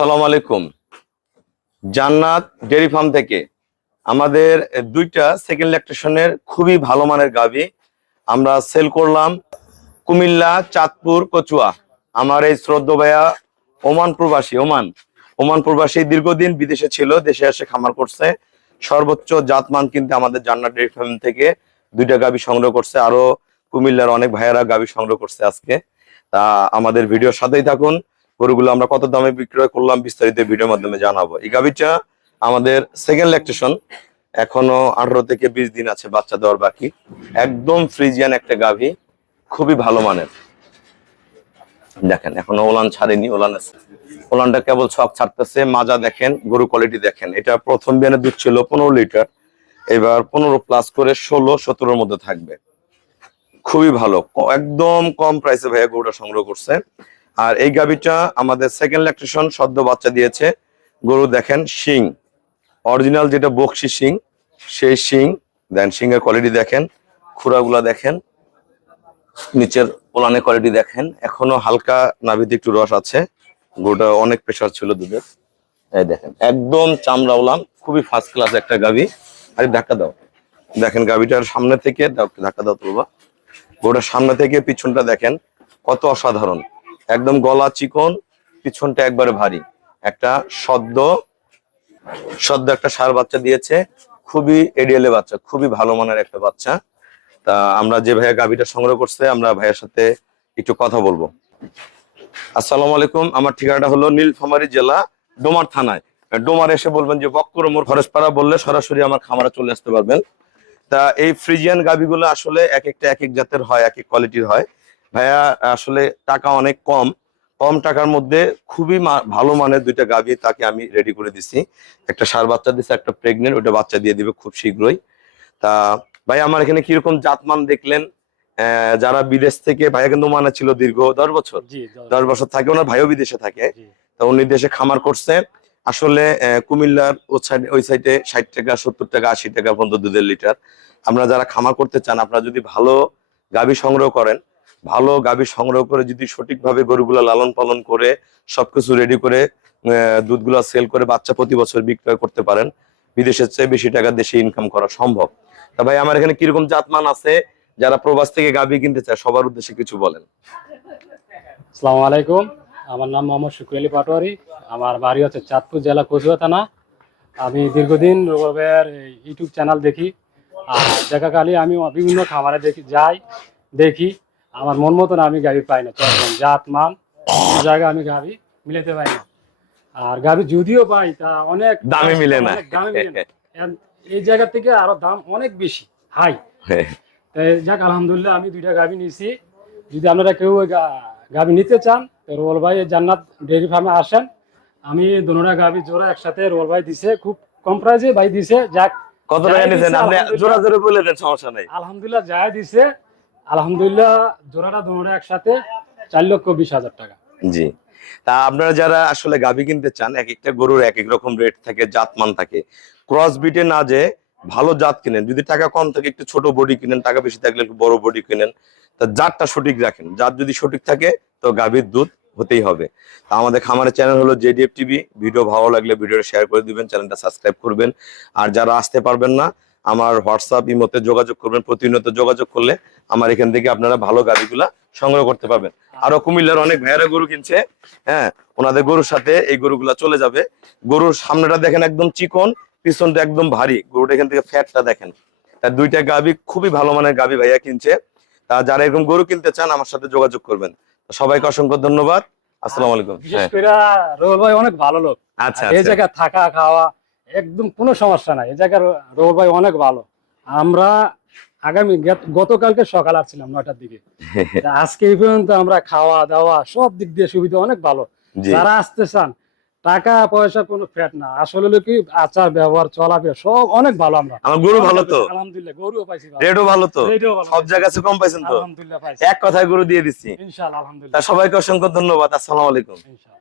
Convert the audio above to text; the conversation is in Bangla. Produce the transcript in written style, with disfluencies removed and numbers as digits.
আসসালামু আলাইকুম। জান্নাত ডেয়ারি ফার্ম থেকে আমাদের দুইটা সেকেন্ড ল্যাকটেশনের খুবই ভালো মানের গাভী আমরা সেল করলাম কুমিল্লা, চাঁদপুর, কচুয়া। আমার এই শ্রদ্ধ ভাইয়া ওমান প্রবাসী দীর্ঘদিন বিদেশে ছিল, দেশে এসে খামার করছে। সর্বোচ্চ জাতমান কিন্তু আমাদের জান্নাত ডেয়ারি ফার্ম থেকে দুইটা গাভী সংগ্রহ করছে। আরো কুমিল্লার অনেক ভাইয়ারা গাভী সংগ্রহ করছে আজকে। তা আমাদের ভিডিওর সাথেই থাকুন। গরুগুলো আমরা কত দামে বিক্রয় করলাম বিস্তারিত ভিডিওর মাধ্যমে জানাবো। এই গাভীটা আমাদের সেকেন্ড ল্যাকটেশন, এখনো 18 থেকে 20 দিন আছে বাচ্চা দেওয়ার বাকি। একদম ফ্রিজিয়ান একটা গাভী, খুবই ভালো মানের। দেখেন এখনো ওলান ছাড়েনি, ওলানটা কেবল ছক ছাড়তেছে। মাজা দেখেন, গরু কোয়ালিটি দেখেন। এটা প্রথম বিয়ানে দুধ ছিল 15 লিটার, এবার 15 প্লাস করে 16-17 মধ্যে থাকবে। খুবই ভালো, একদম কম প্রাইসে ভাইয়া গরুটা সংগ্রহ করছে। আর এই গাভীটা আমাদের সেকেন্ড ল্যাকটেশন, সদ্য বাচ্চা দিয়েছে। গরু দেখেন শিং, অরিজিনাল যেটা বকশি শিং, সেই শিং দেন। শিং এর কোয়ালিটি দেখেন, খুরাগুলা দেখেন, নিচের ওলানের কোয়ালিটি দেখেন। এখনো হালকা নাভিতে একটু রস আছে। গরুটা অনেক প্রেসার ছিল দুধের। এই দেখেন একদম চামড়া ওলান, খুবই ফার্স্ট ক্লাস একটা গাভী। আরে ধাক্কা দাও, দেখেন গাভীটার সামনে থেকে ধাক্কা দাও তুলবা। গরুটার সামনে থেকে পিছনটা দেখেন কত অসাধারণ। একদম গলা চিকন, পিছনটা একবারে ভারী। একটা সদ্য একটা ষাঁড় বাচ্চা দিয়েছে, খুবই এডিএলএ বাচ্চা, খুবই ভালো মানের একটা বাচ্চা। তা আমরা যে ভাইয়া গাভীটা সংগ্রহ করছে, আমরা ভাইয়ের সাথে একটু কথা বলবো। আসসালামু আলাইকুম। আমার ঠিকানাটা হলো নীলফামারী জেলা, ডোমার থানায়। ডোমার এসে বলবেন যে বক্কর মোড় ফরেশপাড়া বললে সরাসরি আমার খামারে চলে আসতে পারবেন। তা এই ফ্রিজিয়ান গাভীগুলো আসলে এক একটা এক এক জাতের হয়, এক এক কোয়ালিটির হয় ভাইয়া। আসলে টাকা অনেক কম, কম টাকার মধ্যে খুবই ভালো মানের দুইটা গাভী তাকে আমি রেডি করে দিছি। একটা ষাঁড় বাচ্চা দিচ্ছে, একটা প্রেগনেন্ট, ওটা বাচ্চা দিয়ে দিবে খুব শীঘ্রই। তা ভাই আমার এখানে কিরকম জাতমান দেখলেন? যারা বিদেশ থেকে, ভাইয়া কিন্তু ওমানে ছিল দীর্ঘ 10 বছর, জি 10 বছর থাকে। ওনার ভাইও বিদেশে থাকে। জি তা উনি দেশে খামার করছে। আসলে কুমিল্লার ওই সাইডে 60 টাকা, 70 টাকা, 80 টাকা পর্যন্ত দুধের লিটার। আপনারা যারা খামার করতে চান, আপনারা যদি ভালো গাভী সংগ্রহ করেন, ভালো গাভী সংগ্রহ করে যদি সঠিকভাবে গরুগুলা লালন পালন করে সবকিছু রেডি করে দুধগুলা সেল করে বাচ্চা প্রতি বছর বিক্রয় করতে পারেন, বিদেশের চেয়ে বেশি টাকা দেশে ইনকাম করা সম্ভব। তা ভাই আমার এখানে কিরকম জাতমান আছে, যারা প্রবাস থেকে গাভী কিনতে চায় সবার উদ্দেশ্যে কিছু বলেন। আসসালামু আলাইকুম। আমার নাম মোহাম্মদ শুক্র আলী পাটোয়ারি। আমার বাড়ি হচ্ছে চাঁদপুর জেলা, কচুয়া থানা। আমি দীর্ঘদিন রুবেল ভাইয়ের ইউটিউব চ্যানেল দেখি, আর দেখাকালে আমি বিভিন্ন খামারে দেখি। আমার মন মতন আমি গাভী পাই না, তখন জাত মান কোনো জায়গায় আমি গাভী মিলাতে পাই না। আর গাভী যদিও পাই তা অনেক দামে মিলে না। দামে মিলে না। এই জায়গা থেকে আরো দাম অনেক বেশি, হাই। যাক আলহামদুলিল্লাহ, আমি দুইটা গাভী নিয়েছি। যদি আপনারা কেউ গাভী নিতে চান, রোল ভাই জান্নাত ডেয়ারি ফার্মে আসেন। আমি দুটা গাভী জোড়া একসাথে রোল ভাই দিছে, খুব কম প্রাইসে ভাই দিছে। যাক কত টাকা নিছেন আপনি? জোড়া জোড়া বলে দেন, সমস্যা নাই। আলহামদুলিল্লাহ যায় দিছে। আলহামদুলিল্লাহ জোড়াটা দুটা একসাথে 4,20,000 টাকা। জি। তা আপনারা যারা আসলে গাভী কিনতে চান, এক একটা গরুর এক এক রকম রেট থাকে, জাতমান থাকে। ক্রস বিটে না যে ভালো জাত কিনেন, যদি টাকা কম থাকে একটু ছোট বডি কিনেন, টাকা বেশি থাকলে একটু বড় বডি কিনেন। তা জাতটা সঠিক রাখেন, জাত যদি সঠিক থাকে তো গাভীর দুধ হতেই হবে। তা আমাদের খামারের চ্যানেল হলো জেডিএফ টিভি। ভিডিও ভালো লাগলে ভিডিওটা শেয়ার করে দিবেন, চ্যানেলটা সাবস্ক্রাইব করবেন। আর যারা আসতে পারবেন না, আমার হোয়াটসঅ্যাপ ইমোতে যোগাযোগ করবেন। প্রতিনিয়ত যোগাযোগ করলে আমার এখান থেকে আপনারা ভালো গাভীগুলা সংগ্রহ করতে পারবেন। আরো কুমিল্লার অনেক ভাইয়েরা গরু কিনছে, হ্যাঁ, ওনাদের গরুর সাথে এই গরুগুলা চলে যাবে। গরুর সামনেটা দেখেন একদম চিকন, পিছনটা একদম ভারী। গরুটা এখান থেকে ফ্যাটটা দেখেন। তার দুইটা গাভী খুবই ভালো মানের গাভী ভাইয়া কিনছে। তা যারা এরকম গরু কিনতে চান আমার সাথে যোগাযোগ করবেন। সবাইকে অসংখ্য ধন্যবাদ। আসসালামু আলাইকুম। বিশেষ করে রোল ভাই অনেক ভালো লোক। আচ্ছা, এই জায়গায় থাকা খাওয়া একদম কোনো সমস্যা নাই। এই জায়গার রোল ভাই অনেক ভালো। আমরা গতকালকে সকাল আসছিলাম 9টার দিকে, আজকে এই পর্যন্ত আমরা খাওয়া দাওয়া সব দিক দিয়ে সুবিধা অনেক ভালো। যারা আসতে চান, টাকা পয়সা কোনো ফ্যাট না, আসলে হলো কি আচার ব্যবহার চলাফেরা সব অনেক ভালো। আমার গরু ভালো তো, আলহামদুলিল্লাহ। গরুও পাইছি, রেটও ভালো তো, সব জায়গায় কম পাইছেন তো, আলহামদুলিল্লাহ পাইছি। এক কথায় গরু দিয়ে দিচ্ছি ইনশাআল্লাহ, আলহামদুলিল্লাহ। সবাইকে অসংখ্য ধন্যবাদ। আসসালামু আলাইকুম। ইনশাআল্লাহ।